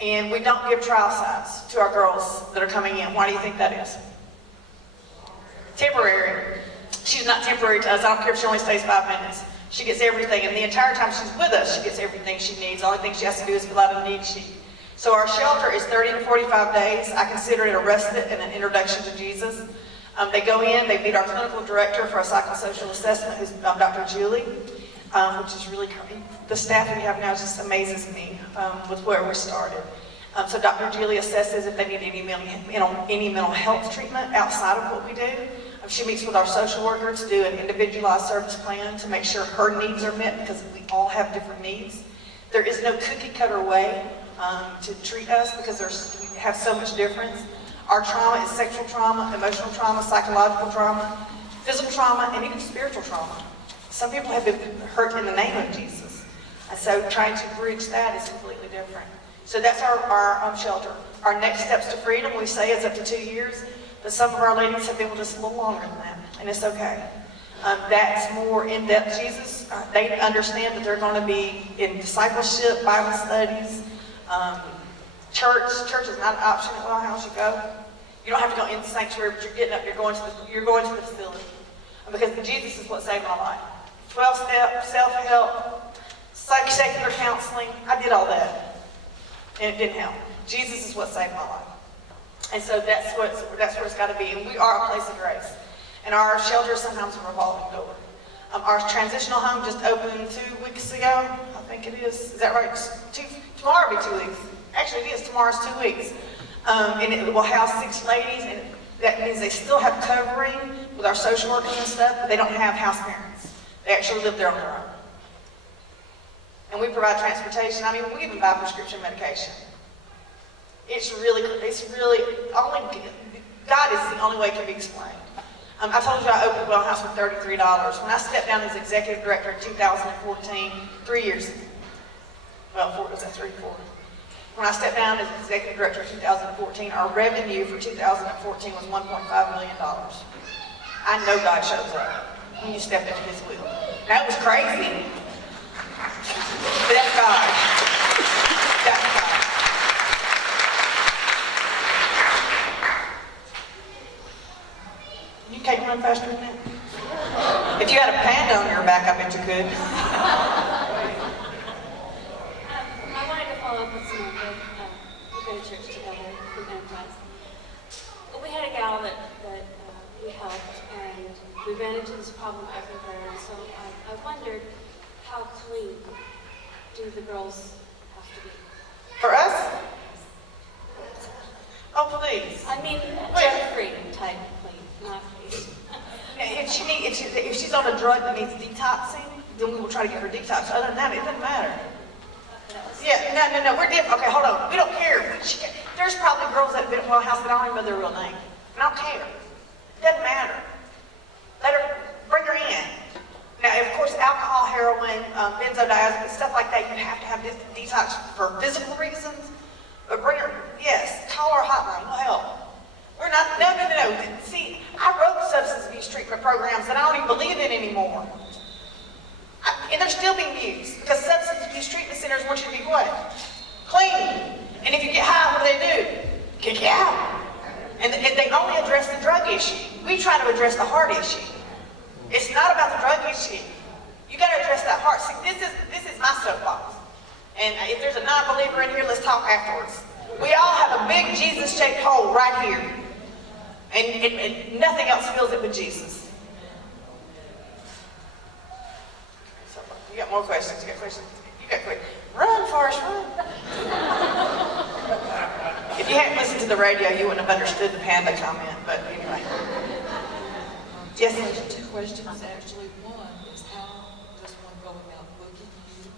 And we don't give trial size to our girls that are coming in. Why do you think that is? Temporary. She's not temporary to us. I don't care if she only stays 5 minutes. She gets everything, and the entire time she's with us, she gets everything she needs. The only thing she has to do is fill out a need sheet. So our shelter is 30 to 45 days. I consider it a respite and an introduction to Jesus. They go in, they meet our clinical director for a psychosocial assessment, who's Dr. Julie, which is really great. The staff we have now just amazes me with where we started. So Dr. Julie assesses if they need any mental health treatment outside of what we do. She meets with our social worker to do an individualized service plan to make sure her needs are met, because we all have different needs. There is no cookie cutter way to treat us, because we have so much difference. Our trauma is sexual trauma, emotional trauma, psychological trauma, physical trauma, and even spiritual trauma. Some people have been hurt in the name of Jesus. And so trying to bridge that is completely different. So that's our shelter. Our next steps to freedom, we say, is up to 2 years. But some of our ladies have been with us a little longer than that, and it's okay. That's more in-depth Jesus. They understand that they're going to be in discipleship, Bible studies, church. Church is not an option at Well House. You go. You don't have to go in the sanctuary, but you're getting up. You're going to the facility, because Jesus is what saved my life. 12-step, self-help, secular counseling. I did all that, and it didn't help. Jesus is what saved my life. And so that's where it's got to be. And we are a place of grace. And our shelter is sometimes a revolving door. Our transitional home just opened 2 weeks ago. I think it is. Is that right? Tomorrow will be 2 weeks. Actually, it is. Tomorrow's 2 weeks. And it will house 6 ladies. And that means they still have covering with our social workers and stuff, but they don't have house parents. They actually live there on their own. And we provide transportation. I mean, we even buy prescription medication. It's really, only, God is the only way it can be explained. I told you I opened Well House for $33. When I stepped down as executive director in 2014, 3 years ago, well, was that 3, 4? When I stepped down as executive director in 2014, our revenue for 2014 was $1.5 million. I know God shows up when you step into His will. That was crazy, but that's God. That's God. You can't run faster than that. If you had a panda on your back, I bet you could. I wanted to follow up with some of we go to church together, we baptized. We had a gal that we helped, and we ran into this problem everywhere, and so I wondered, how clean do the girls have to be? For us? Oh, please. I mean, drug-free type clean, not clean. If she's on a drug that needs detoxing, then we will try to get her detox. Other than that, it doesn't matter. Yeah, no, we're different. Okay, hold on. We don't care. There's probably girls that have been at Well House that don't even know their real name. I don't care. It doesn't matter. Bring her in. Now, of course, alcohol, heroin, benzodiazepines, stuff like that, you have to have this detox for physical reasons. But bring her, yes, call our hotline. We'll help. We're not, no. See, I wrote substance abuse treatment programs that I don't even believe in anymore. And they're still being used, because substance abuse treatment centers want you to be what? Clean. And if you get high, what do? Kick you out. And they only address the drug issue. We try to address the heart issue. It's not about the drug issue. You got to address that heart. See, this is my soapbox. And if there's a non-believer in here, let's talk afterwards. We all have a big Jesus-shaped hole right here. And nothing else fills it but Jesus. So, you got more questions? You got questions? You got questions? Run, Forrest, run. If you hadn't listened to the radio, you wouldn't have understood the panda comment, but anyway. Yes, Two questions, actually. One is, how does one go about booking you?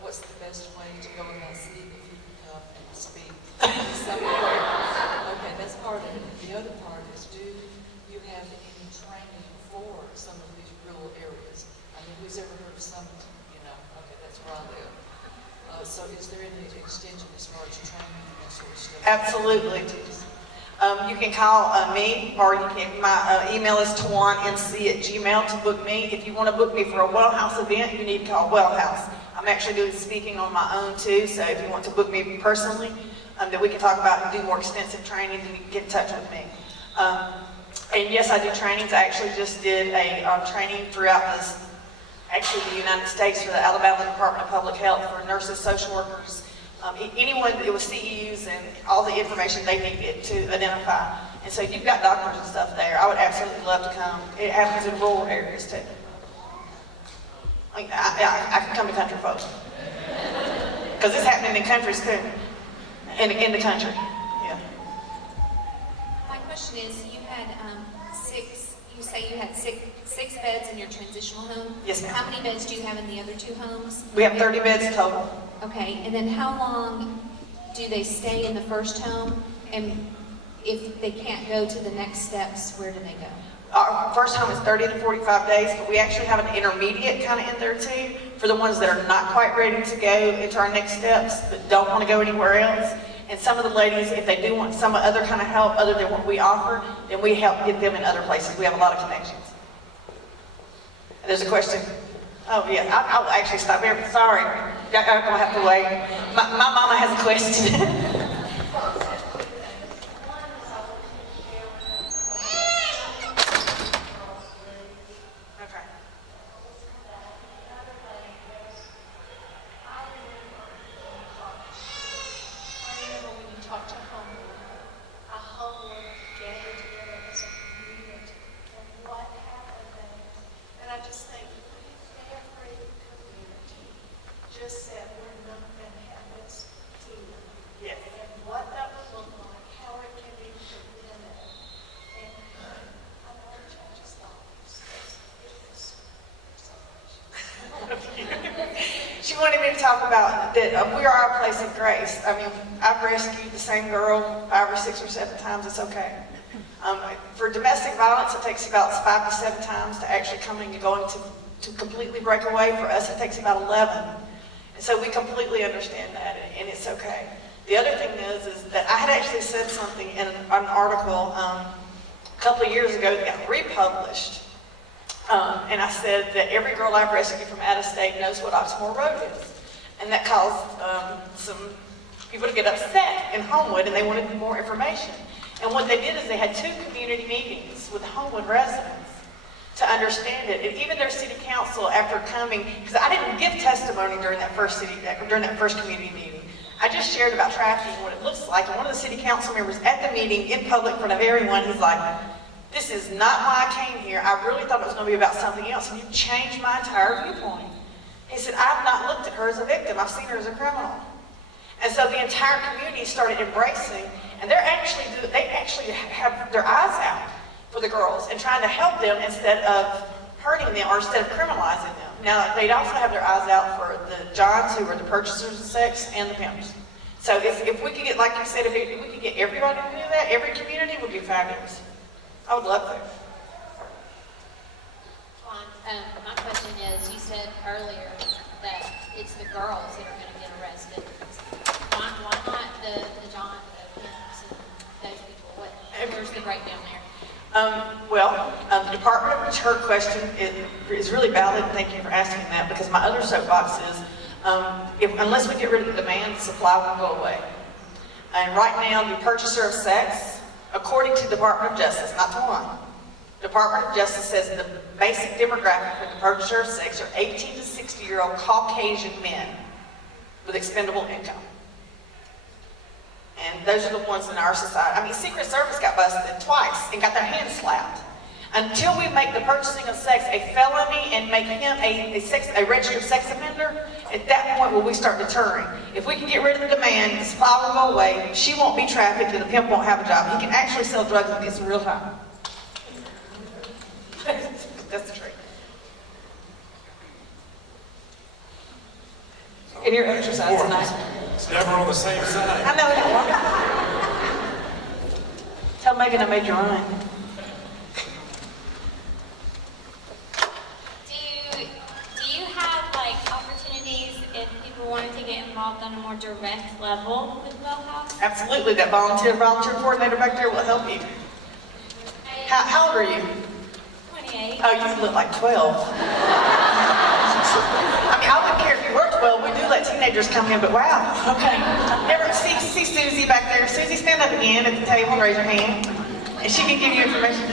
What's the best way to go about seeing if you can come and speak? Okay, that's part of it. The other part is, do you have any training for some of these rural areas? I mean, who's ever heard of some, okay, that's where I live. So is there any extension as far as training and that sort of stuff? Absolutely. You can call me, or you can, my email is tajuannc@gmail to book me. If you want to book me for a Well House event, you need to call Well House. I'm actually doing speaking on my own too, so if you want to book me personally, that we can talk about and do more extensive trainings, and you can get in touch with me. And yes, I do trainings. I actually just did a training throughout the United States for the Alabama Department of Public Health for nurses, social workers, anyone, it was CEUs and all the information they needed to identify. And so you've got doctors and stuff there. I would absolutely love to come. It happens in rural areas too. I can come to country folks. Because it's happening in countries too. In the country. Yeah. My question is, you had you say you had six beds in your transitional home? Yes, ma'am. How many beds do you have in the other 2 homes? We have 30 beds total. Okay, and then how long do they stay in the first home? And if they can't go to the next steps, where do they go? Our first home is 30 to 45 days, but we actually have an intermediate kind of in there too, for the ones that are not quite ready to go into our next steps, but don't want to go anywhere else. And some of the ladies, if they do want some other kind of help other than what we offer, then we help get them in other places. We have a lot of connections. And there's a question. Oh yeah, I'll actually stop here. Sorry, I'm gonna have to wait. My mama has a question. She wanted me to talk about that we are a place of grace. I mean, I've rescued the same girl 5 or 6 or 7 times. It's okay. For domestic violence, it takes about 5 to 7 times to actually coming and going to completely break away. For us, it takes about 11. And so we completely understand that, and it's okay. The other thing is that I had actually said something in an article a couple of years ago that got republished. And I said that every girl I've rescued from out of state knows what Oxmoor Road is. And that caused some people to get upset in Homewood, and they wanted more information. And what they did is they had 2 community meetings with Homewood residents to understand it. And even their city council, after coming, because I didn't give testimony during that first community meeting. I just shared about trafficking and what it looks like. And one of the city council members at the meeting in public in front of everyone, he's like, "This is not why I came here. I really thought it was going to be about something else, and you changed my entire viewpoint." He said, "I've not looked at her as a victim. I've seen her as a criminal." And so the entire community started embracing, and they actually have their eyes out for the girls and trying to help them instead of hurting them or instead of criminalizing them. Now, they'd also have their eyes out for the Johns, who are the purchasers of sex, and the pimps. So if we could get, like you said, if we could get everybody to do that, every community would be fabulous. I would love to. My question is, you said earlier that it's the girls that are going to get arrested. Why not the John, the pimps, and those people? Where's the breakdown there? The department, her question is really valid. Thank you for asking that, because my other soapbox is, unless we get rid of the demand, the supply will go away. And right now, the purchaser of sex, according to the Department of Justice, not Tajuan, Department of Justice says the basic demographic for the purchaser of sex are 18 to 60-year-old Caucasian men with expendable income. And those are the ones in our society. I mean, Secret Service got busted twice and got their hands slapped. Until we make the purchasing of sex a felony and make him a registered sex offender, at that point will we start deterring. If we can get rid of the demand, the supply will go away, she won't be trafficked, and the pimp won't have a job. He can actually sell drugs and get some real time. That's the truth. In your exercise tonight. It's never on the same side. I know. Tell Megan I made you run. Do you have like opportunities if people wanted to get involved on a more direct level with well house? Absolutely, that volunteer coordinator back there will help you. How old are you? 28. Oh, you look like 12. I mean, I wouldn't care if you were 12. We do let teenagers come in, but wow. Okay. Ever see Susie back there? Susie, stand up again at the table and raise your hand. And she can give you information.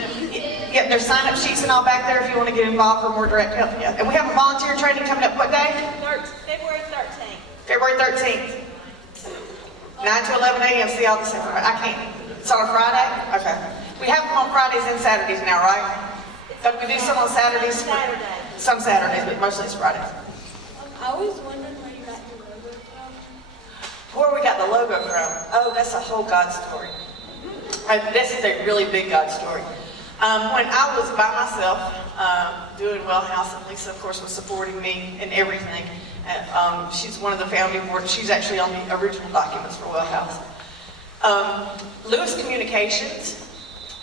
Yep, there's sign-up sheets and all back there if you want to get involved for more direct help. Yeah. And we have a volunteer training coming up what day? February 13th. February 13th. 9 to 11 a.m. See all this information. I can't. It's on a Friday? Okay. We have them on Fridays and Saturdays now, right? But we do some on Saturdays. Some Saturdays, but mostly it's Fridays. I always wondered where you got your logo from. Where we got the logo from? Oh, that's a whole God story. This is a really big God story. When I was by myself doing Well House, and Lisa, of course, was supporting me in everything. She's one of the founding board. She's actually on the original documents for Well House. Lewis Communications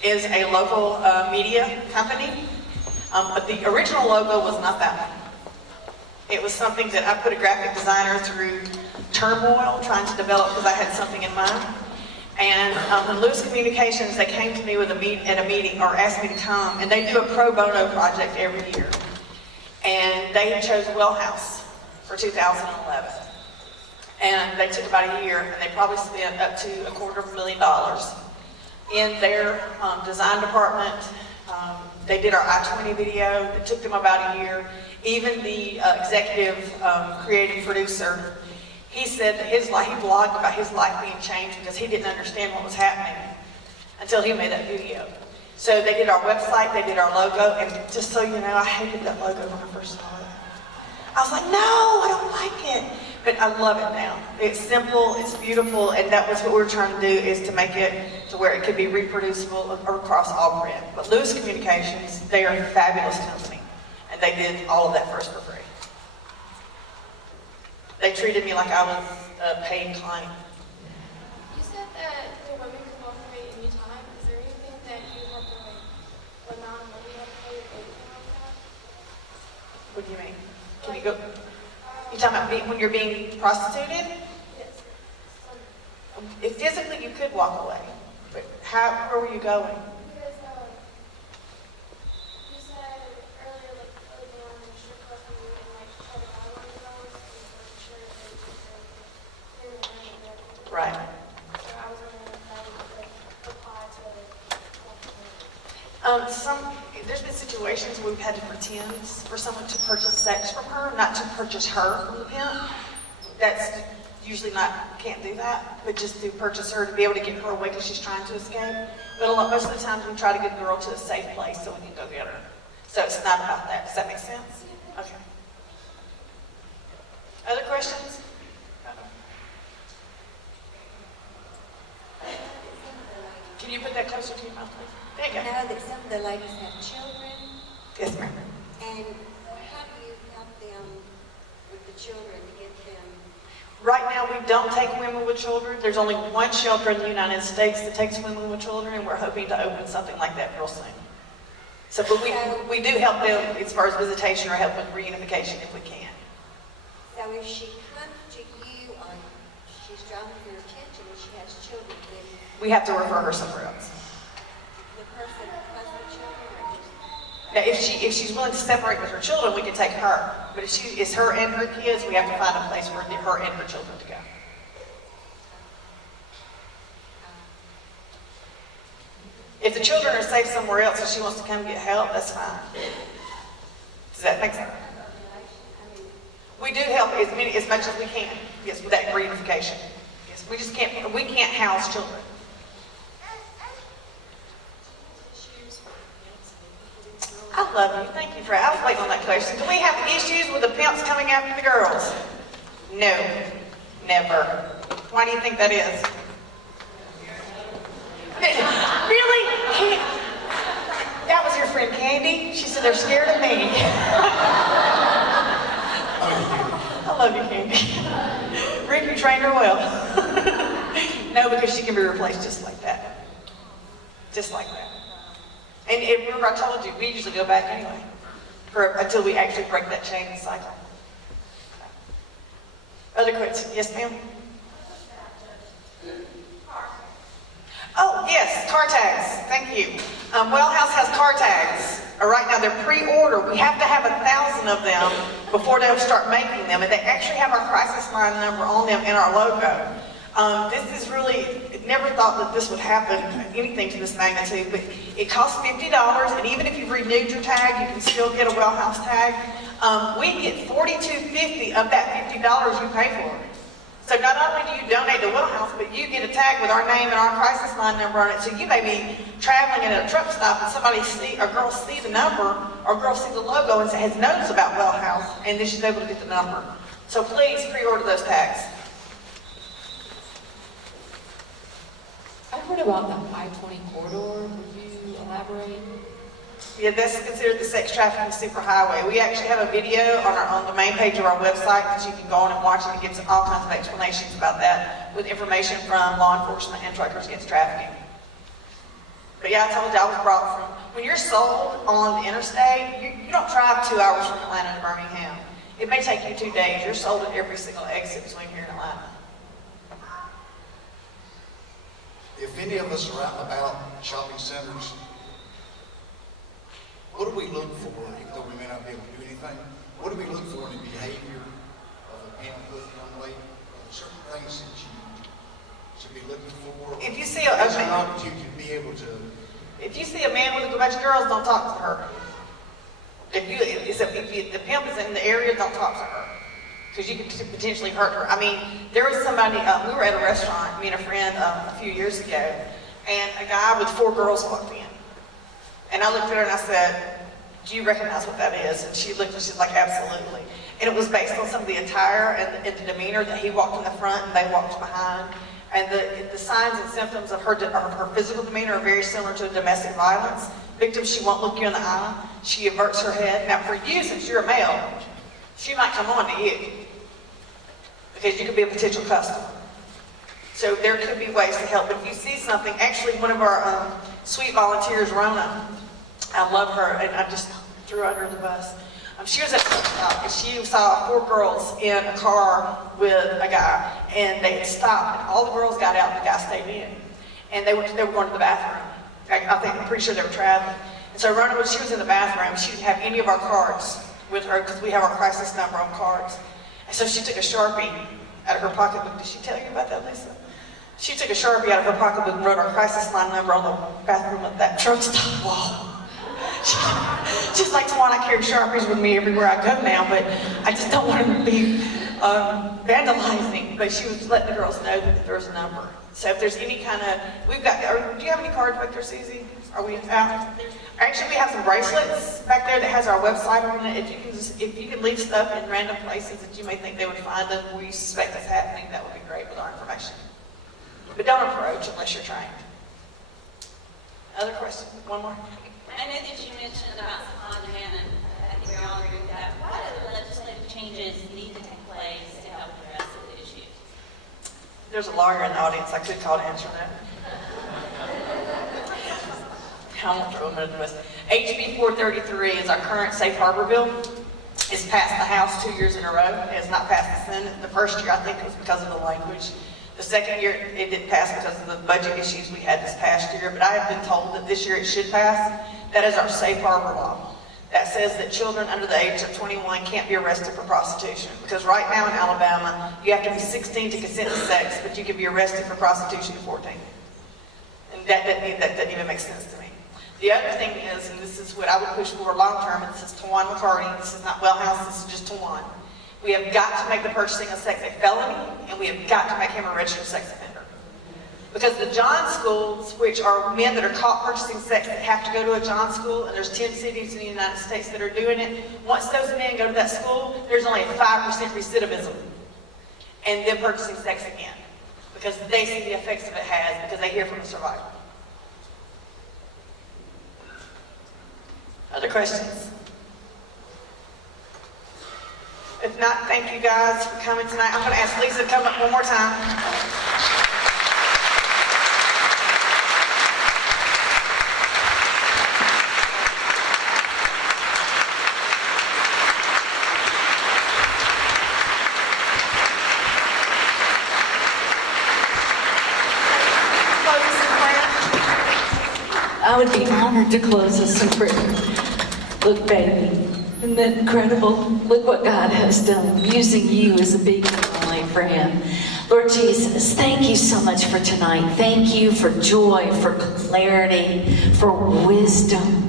is a local media company, but the original logo was not that one. It was something that I put a graphic designer through turmoil trying to develop because I had something in mind. And when Lewis Communications, they came to me at a meeting or asked me to come, and they do a pro bono project every year. And they chose Well House for 2011. And they took about a year, and they probably spent up to $250,000 in their design department. They did our I-20 video. It took them about a year. Even the executive creative producer, he said that he blogged about his life being changed because he didn't understand what was happening until he made that video. So they did our website, they did our logo, and just so you know, I hated that logo when I first saw it. I was like, no, I don't like it. But I love it now. It's simple, it's beautiful, and that was what we were trying to do, is to make it to where it could be reproducible across all print. But Lewis Communications, they are a fabulous company, and they did all of that for us for free. They treated me like I was a paid client. You said that the women could walk away any time. Is there anything that you have to or non-women have to pay your baby on that? What do you mean? Can you go? You talking about when you're being prostituted? Yes. Physically, you could walk away, but where were you going? Because you said earlier, like early on in the strip club, you would like try to buy one of those and make sure that they clear the money and everything. Right. So I was wondering if that would like apply to There's been situations where we've had to pretend for someone to purchase sex from her, not to purchase her from the pimp. That's usually can't do that, but just to purchase her to be able to get her away because she's trying to escape. But most of the times we try to get the girl to a safe place so we can go get her. So it's not about that. Does that make sense? Okay. Other questions? Can you put that closer to your mouth, please? There you go. I know that some of the ladies have children, Yes, ma'am. and how do you help them with the children to get them? Right now, we don't take women with children. There's only one shelter in the United States that takes women with children, and we're hoping to open something like that real soon. So, but we do help them as far as visitation or help with reunification if we can. So if she comes to you or she's drawn to your attention and she has children, then We have to refer her somewhere else. the person has the children or just... Now, if she's willing to separate with her children, we can take her. But if it's her and her kids, we have to find a place for her and her children to go. If the children are safe somewhere else and she wants to come get help, that's fine. Does that make sense? We do help as much as we can. Yes, with that reunification. Yes, we can't house children. I love you. Thank you for I was waiting on that question. Do we have issues with the pimps coming after the girls? No. Never. Why do you think that is? Really? That was your friend Candy? She said they're scared of me. I love you, Candy. Rick, you trained her well. No, because she can be replaced just like that. Just like that. And remember I told you, we usually go back anyway, until we actually break that chain and cycle. Other questions? Yes, ma'am? Oh, yes, car tags. Thank you. Well House has car tags. Right now, they're pre-order. We have to have 1,000 of them before they'll start making them. And they actually have our crisis line number on them and our logo. This is really, never thought that this would happen, anything to this magnitude, but it costs $50, and even if you've renewed your tag, you can still get a Well House tag. We get $42.50 of that $50 you pay for it. So not only do you donate to Well House, but you get a tag with our name and our crisis line number on it. So you may be traveling at a truck stop and a girl see the number, or a girl see the logo and has knows about Well House, and then she's able to get the number. So please pre-order those tags. I heard about the I-20 corridor. Would you elaborate? Yeah, that's considered the sex trafficking superhighway. We actually have a video on the main page of our website that you can go on and watch, and it gives all kinds of explanations about that with information from law enforcement and truckers against trafficking. But yeah, I told you I was brought from, when you're sold on the interstate, you don't drive 2 hours from Atlanta to Birmingham. It may take you 2 days. You're sold at every single exit between here and Atlanta. If any of us are out and about shopping centers, what do we look for, even though we may not be able to do anything? What do we look for in the behavior of a pamphlet young lady? Are there certain things that you should be looking for? If you see There's an opportunity to be able to... If you see a man with a bunch of girls, don't talk to her. If the pimp is in the area, don't talk to her, because you could potentially hurt her. I mean, there was somebody, we were at a restaurant, me and a friend, a few years ago, and a guy with 4 girls walked in. And I looked at her and I said, do you recognize what that is? And she looked and she's like, absolutely. And it was based on some of the attire and the demeanor that he walked in the front and they walked behind. And the signs and symptoms of her physical demeanor are very similar to domestic violence. Victims, she won't look you in the eye. She averts her head. Now for you, since you're a male, she might come on to you, because you could be a potential customer. So there could be ways to help. But if you see something, actually one of our sweet volunteers, Rona, I love her, and I just threw her under the bus. She was at the stop, and she saw 4 girls in a car with a guy, and they had stopped, and all the girls got out, and the guy stayed in. And they were going to the bathroom. I'm pretty sure they were traveling. And so Rona, when she was in the bathroom, she didn't have any of our cards with her, because we have our crisis number on cards. And so she took a Sharpie out of her pocketbook. Did she tell you about that, Lisa? She took a Sharpie out of her pocketbook and wrote our crisis line number on the bathroom of that truck stop wall. She's like, Tajuan, I carry Sharpies with me everywhere I go now, but I just don't want them to be vandalizing. But she was letting the girls know that there was a number. So if there's any kind of, do you have any cards back there, Susie? Are we out? Actually, we have some bracelets back there that has our website on it. If you can leave stuff in random places that you may think they would find them, we suspect it's happening, that would be great with our information. But don't approach unless you're trained. Other questions? One more? I know that you mentioned about supply and demand, and I think we all agree with that. What other legislative changes need to take place to help address the issue? There's a lawyer in the audience. I could call to answer that. I won't throw him under the bus. HB 433 is our current safe harbor bill. It's passed the House 2 years in a row. It has not passed the Senate. The first year, I think, it was because of the language. The second year, it didn't pass because of the budget issues we had this past year, but I have been told that this year it should pass. That is our safe harbor law. That says that children under the age of 21 can't be arrested for prostitution. Because right now in Alabama, you have to be 16 to consent to sex, but you can be arrested for prostitution at 14. And that doesn't even make sense to me. The other thing is, and this is what I would push for long term, and this is Tajuan McCarty, this is not Well House, this is just Tajuan. We have got to make the purchasing of sex a felony, and we have got to make him a registered sex offender. Because the John schools, which are men that are caught purchasing sex that have to go to a John school, and there's 10 cities in the United States that are doing it, once those men go to that school, there's only a 5% recidivism and them purchasing sex again. Because they see the effects of it has, because they hear from a survivor. Other questions? If not, thank you guys for coming tonight. I'm going to ask Lisa to come up one more time. I would be honored to close us in prayer. Look, baby, isn't that incredible? Look what God has done, using you as a beacon of light for Him. Lord Jesus, thank you so much for tonight. Thank you for joy, for clarity, for wisdom.